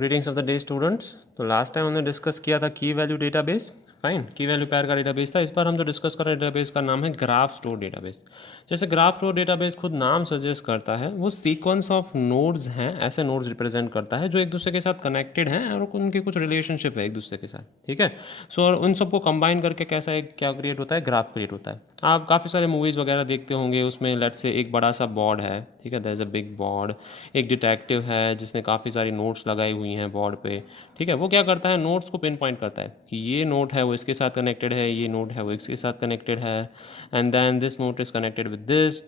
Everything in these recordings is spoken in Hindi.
Greetings of the day students. तो लास्ट टाइम हमने डिस्कस किया था की वैल्यू डेटाबेस। फाइन, की वैल्यू पैर का डेटाबेस था। इस बार हम जो डिस्कस कर रहे हैं डेटाबेस का नाम है ग्राफ स्टोर डेटाबेस। जैसे ग्राफ स्टोर डेटाबेस खुद नाम सजेस्ट करता है, वो सीक्वेंस ऑफ नोड्स हैं, ऐसे नोड्स रिप्रेजेंट करता है जो एक दूसरे के साथ कनेक्टेड हैं और उनके कुछ रिलेशनशिप है एक दूसरे के साथ। ठीक है। सो और उन सबको कंबाइन करके कैसा एक क्या क्रिएट होता है, ग्राफ क्रिएट होता है। आप काफ़ी सारे मूवीज़ वगैरह देखते होंगे, उसमें लेट्स से एक बड़ा सा बोर्ड है, ठीक है, that is a big board. एक डिटेक्टिव है जिसने काफ़ी सारी नोट्स लगाई हुई हैं बोर्ड पे। ठीक है, वो क्या करता है, नोट्स को पिन पॉइंट करता है कि ये नोट है वो इसके साथ कनेक्टेड है, ये नोट है वो इसके साथ कनेक्टेड है, and then this node is connected with this,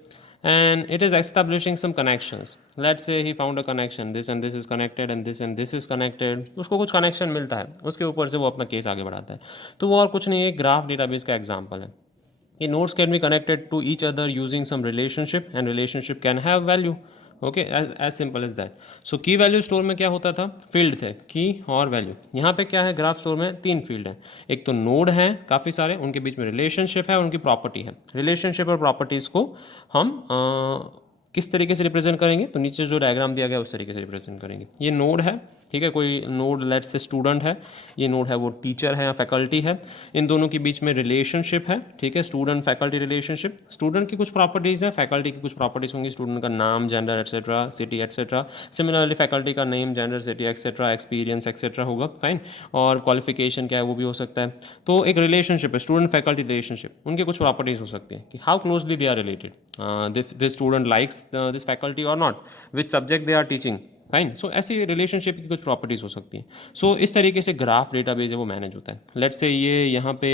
and it is establishing some connections. Let's say he found a connection, this and this is connected and this is connected, उसको कुछ कनेक्शन मिलता है, उसके ऊपर से वो अपना केस आगे बढ़ाता है। तो वो और कुछ नहीं, एक ग्राफ डेटाबेस का एग्जांपल है। ये nodes can be connected to each other using some relationship and relationship can have value. Okay, as simple as that. So की वैल्यू स्टोर में क्या होता था, फील्ड थे की और वैल्यू। यहाँ पे क्या है, ग्राफ स्टोर में तीन फील्ड हैं। एक तो नोड हैं काफ़ी सारे, उनके बीच में रिलेशनशिप है, उनकी प्रॉपर्टी है। रिलेशनशिप और प्रॉपर्टीज़ को हम किस तरीके से रिप्रेजेंट करेंगे, तो नीचे जो डायग्राम दिया गया उस तरीके से रिप्रेजेंट करेंगे। ये नोड है, ठीक है, कोई नोड लेट्स से स्टूडेंट है, ये नोड है वो टीचर है या फैकल्टी है। इन दोनों के बीच में रिलेशनशिप है, ठीक है, स्टूडेंट फैकल्टी रिलेशनशिप। स्टूडेंट की कुछ प्रॉपर्टीज़ हैं, फैकल्टी की कुछ प्रॉपर्टीज़ होंगी, स्टूडेंट का नाम, gender etcetera, city etcetera. Similarly faculty का name, gender, city etcetera, experience etcetera होगा। फाइन, और क्वालिफिकेशन क्या है वो भी हो सकता है। तो एक रिलेशनशिप है, स्टूडेंट फैकल्टी रिलेशनशिप, उनके कुछ प्रॉपर्टीज़ हो सकती हैं कि how closely they are related, this student likes this faculty और not, which subject they are teaching. Fine, so ऐसी रिलेशनशिप की कुछ प्रॉपर्टीज़ हो सकती हैं। सो इस तरीके से ग्राफ डेटाबेस है वो मैनेज होता है। लेट्स से ये यहाँ पे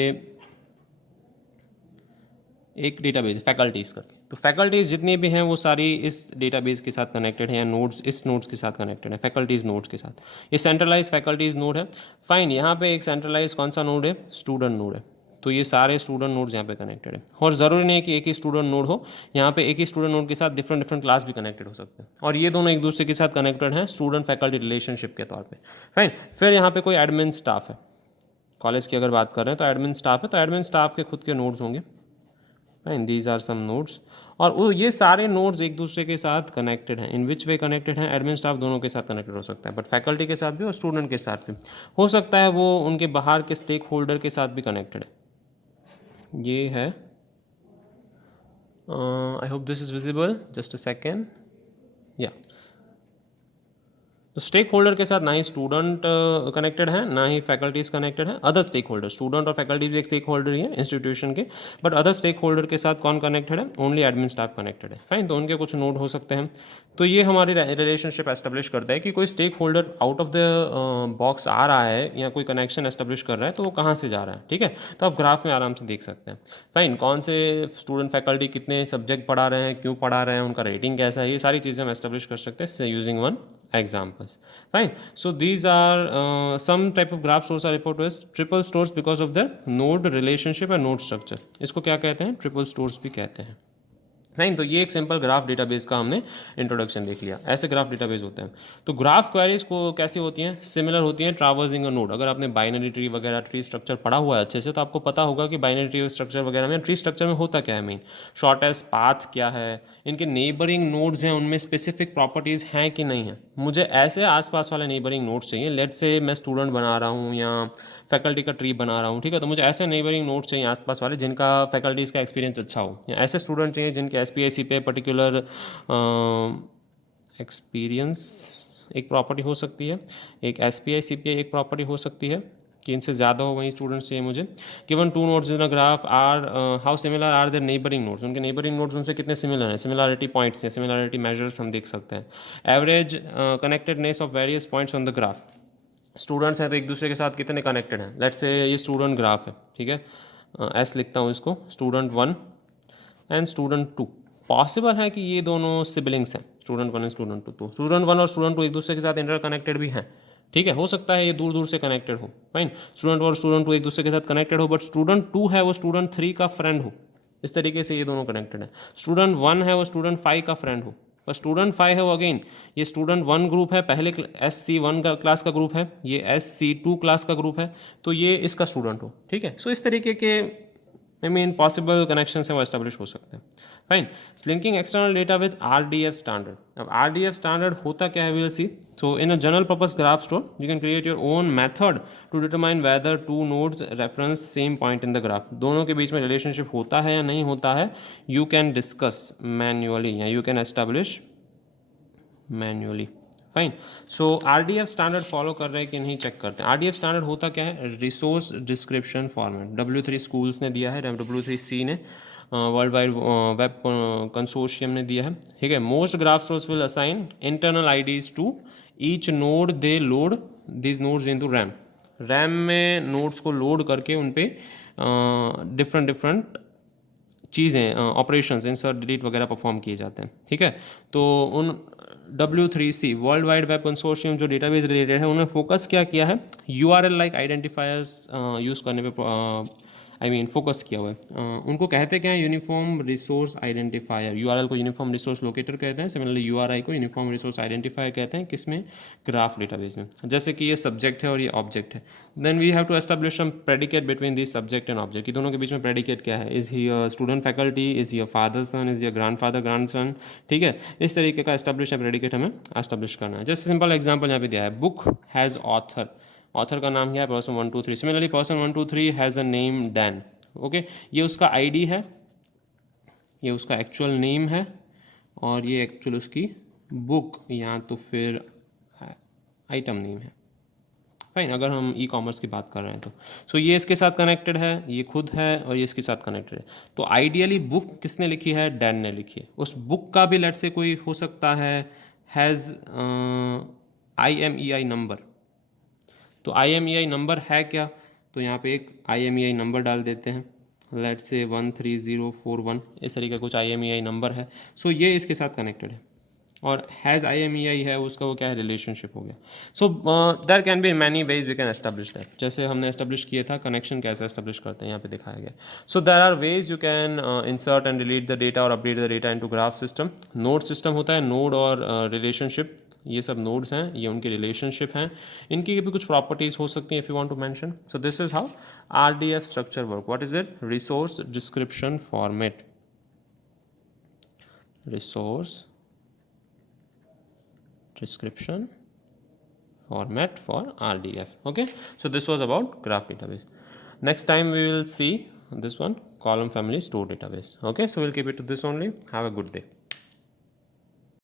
एक डेटाबेस है फैकल्टीज़ करके, तो फैकल्टीज़ जितनी भी हैं वो सारी इस डेटाबेस के साथ कनेक्टेड हैं, या नोड्स इस नोड्स के साथ कनेक्टेड है, फैकल्टीज़ नोड्स के साथ। ये सेंट्रलाइज फैकल्टीज़ नोड है। फाइन, यहाँ पे एक सेंट्रलाइज कौन सा नोड है, स्टूडेंट नोड है। तो ये सारे स्टूडेंट नोड्स यहाँ पे कनेक्टेड है, और ज़रूरी नहीं है कि एक ही स्टूडेंट नोड हो। यहाँ पे एक ही स्टूडेंट नोड के साथ डिफरेंट डिफरेंट क्लास भी कनेक्टेड हो सकते हैं, और ये दोनों एक दूसरे के साथ कनेक्टेड हैं स्टूडेंट फैकल्टी रिलेशनशिप के तौर पे। फाइन, फिर यहाँ पे कोई एडमिन स्टाफ है, कॉलेज की अगर बात कर रहे हैं तो एडमिन स्टाफ है, तो एडमिन स्टाफ के खुद के नोड्स होंगे। Fine, these are some nodes, और वो ये सारे नोड्स एक दूसरे के साथ कनेक्टेड हैं। इन विच वे कनेक्टेड हैं, एडमिन स्टाफ दोनों के साथ कनेक्टेड हो सकता है, बट फैकल्टी के साथ भी और स्टूडेंट के साथ भी हो सकता है, वो उनके बाहर के स्टेक होल्डर के साथ भी कनेक्टेड है। ये है, I hope this is visible, just a second, या। तो स्टेक होल्डर के साथ ना ही स्टूडेंट कनेक्टेड है, ना ही फैकल्टीज कनेक्टेड है। अदर स्टेक होल्डर, स्टूडेंट और फैकल्टी भी एक स्टेक होल्डर ही है इंस्टीट्यूशन के, बट अदर स्टेक होल्डर के साथ कौन कनेक्टेड है, ओनली एडमिन स्टाफ कनेक्टेड है। फाइन, तो उनके कुछ नोड हो सकते हैं। तो ये हमारी रिलेशनशिप एस्टेब्लिश करता है कि कोई stakeholder out of the box आ रहा है या कोई कनेक्शन एस्टेब्लिश कर रहा है, तो वो कहाँ से जा रहा है। ठीक है, तो आप ग्राफ में आराम से देख सकते हैं। फाइन, कौन से स्टूडेंट फैकल्टी कितने सब्जेक्ट पढ़ा रहे हैं, क्यों पढ़ा रहे हैं, उनका रेटिंग कैसा है, ये सारी चीज़ें हम एस्टेब्लिश कर सकते हैं using one examples. Fine, so these are some type of graph stores are referred to as triple stores because of their node relationship and node structure. इसको क्या कहते हैं, ट्रिपल स्टोर्स भी कहते हैं। नहीं, तो ये एक सिंपल ग्राफ डेटाबेस का हमने इंट्रोडक्शन देख लिया। ऐसे ग्राफ डेटाबेस होते हैं। तो ग्राफ क्वेरीज को कैसी होती हैं, सिमिलर होती हैं ट्रैवर्सिंग अ नोड। अगर आपने बाइनरी ट्री वगैरह ट्री स्ट्रक्चर पढ़ा हुआ है अच्छे से, तो आपको पता होगा कि बाइनरी ट्री स्ट्रक्चर वगैरह में ट्री स्ट्रक्चर में होता क्या है, मेन शॉर्टेस्ट पाथ क्या है, इनके नेबरिंग नोड्स हैं उनमें स्पेसिफिक प्रॉपर्टीज़ हैं कि नहीं है। मुझे ऐसे आसपास वाले नेबरिंग नोड्स चाहिए, लेट से मैं स्टूडेंट बना रहा हूँ या फैकल्टी का ट्री बना रहा हूँ, ठीक है, तो मुझे ऐसे नेबरिंग नोड्स चाहिए आसपास वाले जिनका फैकल्टीज़ का एक्सपीरियंस अच्छा हो, या ऐसे स्टूडेंट चाहिए जिनके SPSC पे पर्टिकुलर एक्सपीरियंस एक प्रॉपर्टी हो सकती है, एक SPSC पे एक प्रॉपर्टी हो सकती है कि इनसे ज़्यादा हो, वही स्टूडेंट्स चाहिए मुझे। Given two nodes in a graph are how similar are their neighbouring nodes, उनके नेबरिंग नोड्स उनसे कितने सिमिलर हैं, सिमिलरिटी पॉइंट्स हैं, सिमिलरिटी मेजर्स हम देख सकते हैं। Average connectedness of various points on the graph, students हैं तो एक दूसरे के साथ कितने कनेक्टेड हैं। लेट्स से ये स्टूडेंट ग्राफ है, ठीक है, एस लिखता हूँ इसको, स्टूडेंट 1 एंड स्टूडेंट 2। पॉसिबल है कि ये दोनों सिबलिंग्स हैं, स्टूडेंट 1 एंड स्टूडेंट 2, तो स्टूडेंट 1 और स्टूडेंट 2 एक दूसरे के साथ इंटर कनेक्टेड भी हैं। ठीक है, हो सकता है ये दूर दूर से कनेक्टेड हो। फाइन, स्टूडेंट और स्टूडेंट 2 एक दूसरे के साथ कनेक्टेड हो, बट स्टूडेंट 2 है वो स्टूडेंट 3 का फ्रेंड हो, इस तरीके से ये दोनों कनेक्टेड है। स्टूडेंट 1 है वो स्टूडेंट 5 का फ्रेंड हो, पर स्टूडेंट 5 है वो अगेन ये स्टूडेंट 1 ग्रुप है, पहले SC1 का क्लास का ग्रुप है, ये SC2 क्लास का ग्रुप है, तो ये इसका स्टूडेंट हो। ठीक है, सो इस तरीके के आई मीन पॉसिबल कनेक्शन से वो एस्टेब्लिश हो सकते हैं. Fine. Linking external data with RDF standard. अब RDF स्टैंडर्ड होता क्या है, we will see. So in a general purpose graph store you can create your own method to determine whether two nodes reference same point in the graph. दोनों के बीच में रिलेशनशिप होता है या नहीं होता है, यू कैन डिस्कस मैन्युअली या you can establish manually. Fine. So RDF standard follow कर रहे हैं कि नहीं चेक करते हैं. RDF स्टैंडर्ड होता क्या है, resource description format. W3 schools ने दिया है, W3C ने, वर्ल्ड वाइड वेब कंसोर्शियम ने दिया है. ठीक है. Most graph stores will assign internal IDs to each node they load this nodes into RAM. RAM में नोड्स को लोड करके उन पे डिफरेंट डिफरेंट चीज़ें ऑपरेशंस इंसर्ट डिलीट वगैरह परफॉर्म किए जाते हैं. ठीक है. तो उन W3C World Wide Web consortium जो डेटाबेस रिलेटेड है, उन्होंने फोकस क्या किया है, URL लाइक आइडेंटिफायर्स यूज़ करने पे फोकस किया हुआ है. उनको कहते क्या है, यूनिफॉर्म रिसोर्स आइडेंटिफायर. URL को यूनिफॉर्म रिसोर्स लोकेटर कहते हैं. सिमिलरली URI को यूनिफॉर्म रिसोर्स आइडेंटिफायर कहते हैं. किसमें, ग्राफ डेटाबेस में. जैसे कि ये सब्जेक्ट है और ये ऑब्जेक्ट है, then we have to establish some predicate between this subject and object. कि दोनों के बीच में प्रेडिकेट क्या है, is he a student faculty, is he a father son, is he a grandfather grandson. ठीक है. इस तरीके का एस्टेब्लिश है प्रेडिकेट हमें एस्टेब्लिश करना है. जैसे सिंपल एग्जाम्पल यहाँ पे दिया है, बुक हैज़ ऑथर. ऑथर का नाम क्या है, person 1 2 3. Similarly person 1 2 3 has a name Dan. Okay. ये उसका आईडी है, ये उसका एक्चुअल नेम है, और ये एक्चुअल उसकी बुक या तो फिर आइटम नेम है. फाइन. अगर हम ई-कॉमर्स की बात कर रहे हैं तो सो ये इसके साथ कनेक्टेड है, ये खुद है, और ये इसके साथ कनेक्टेड है. तो आइडियली बुक किसने लिखी है, डैन ने लिखी है. उस बुक का भी लेट से कोई हो सकता है हैज़ IMEI नंबर. तो IMEI नंबर है क्या, तो यहाँ पे एक IMEI नंबर डाल देते हैं. लेट से 13041, इस तरीके का कुछ IMEI नंबर है. सो ये इसके साथ कनेक्टेड है. और हैज़ IMEI है उसका, वो क्या है, रिलेशनशिप हो गया. So there can be many ways we can establish that. जैसे हमने एस्टेब्लिश किया था कनेक्शन कैसे एस्टेब्लिश करते हैं, यहाँ पे दिखाया गया. So there are ways you can insert and delete the data और update the data into graph system. Node system होता है, नोड और रिलेशनशिप, ये सब नोड्स हैं, ये उनकी रिलेशनशिप हैं. इनकी भी कुछ प्रॉपर्टीज़ हो सकती हैं if you want to mention. So this is how RDF structure work. What is it, resource description format. रिसोर्स description format for RDF. Okay, so this was about graph database. Next time we will see this one, column family store database. Okay, so we'll keep it to this only. Have a good day.